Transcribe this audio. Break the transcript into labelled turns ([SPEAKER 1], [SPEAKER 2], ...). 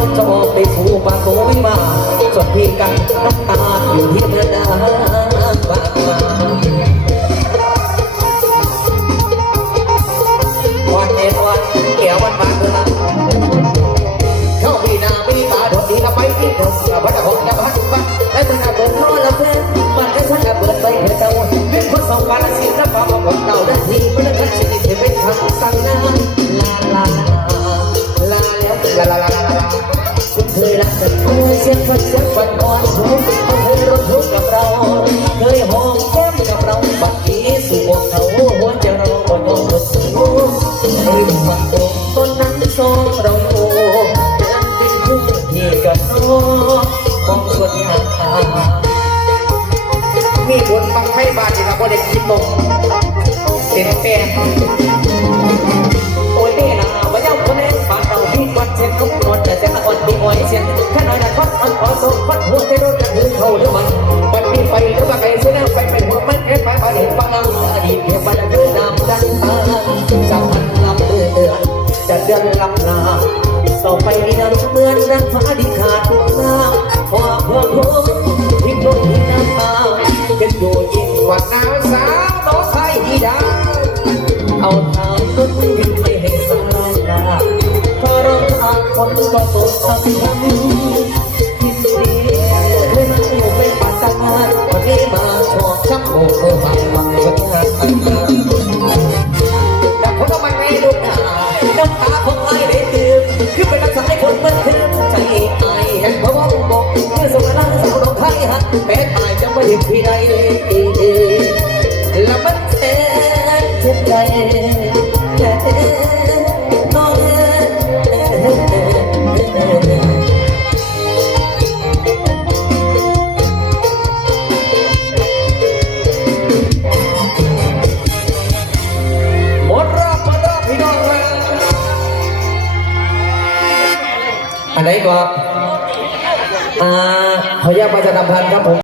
[SPEAKER 1] อนจออกไปสู่ป่าสวยมาสดพี่กันน้ำตาอยู่ที่เนื้อดาปมาวันเอ็นวันเกี่ยววันมางเวเข้าพี่นาไม่ตาโดดดีละไปที่เดิมละพัดหงละพัดบักและมันอาเบิดนอนละเพลนมันก็ฉันอาเบิดไปเห็นแต่วันเป็นคนสองวันละสิละปากมาบอกเก่าได้ทีมันก็ฉันที่เสียเป็นคำ ยรักกันเคยเสียงฟันเสียงฟันอ่อนทุกเคยรบทุกกับเราเคยหอมแก้มกับเราบัดนี้สู่อกเขาหัวใจเราบ่ยอมหมดสู้ให้ฝันตกต้นนั้นสองเราอยู่เป็นคู่ที่กับน้องของคนงานมีบุญบังไฟบาทที่เราบ่ได้คิดลงเป็นแป้ง ส่งควัดหัวใจโดนกระถือเขาหรือมันวันนี้ไปหรือว่าไงเสียแล้วไปเป็นหัวมันแค่ไปมาเห็นฟังเราอดีตเพียงบันเทิงนำดันตาจะพันลำเดือนจะเดือนลำลาต่อไปนี้นั้นเหมือนนางฟ้าที่ขาดดวงตาความเพื่อผมทิ้งลงที่น้ำตาเป็นอยู่ยิ่งกว่านาวสาวน้องไทยที่ดาเอาทางต้นดินไปให้สลายดาพอเราทางคนก็ตกทั้งทั้ง หักเป็นไอ้จะไม่ได้พี่ใดแล้วมันเจ็บเจ็บใจแค่น้องหมดรอบหมดรอบพี่น้องเลยอันไหนก็ อ่าขออนุญาตประชาสัมพันธ์ครับผม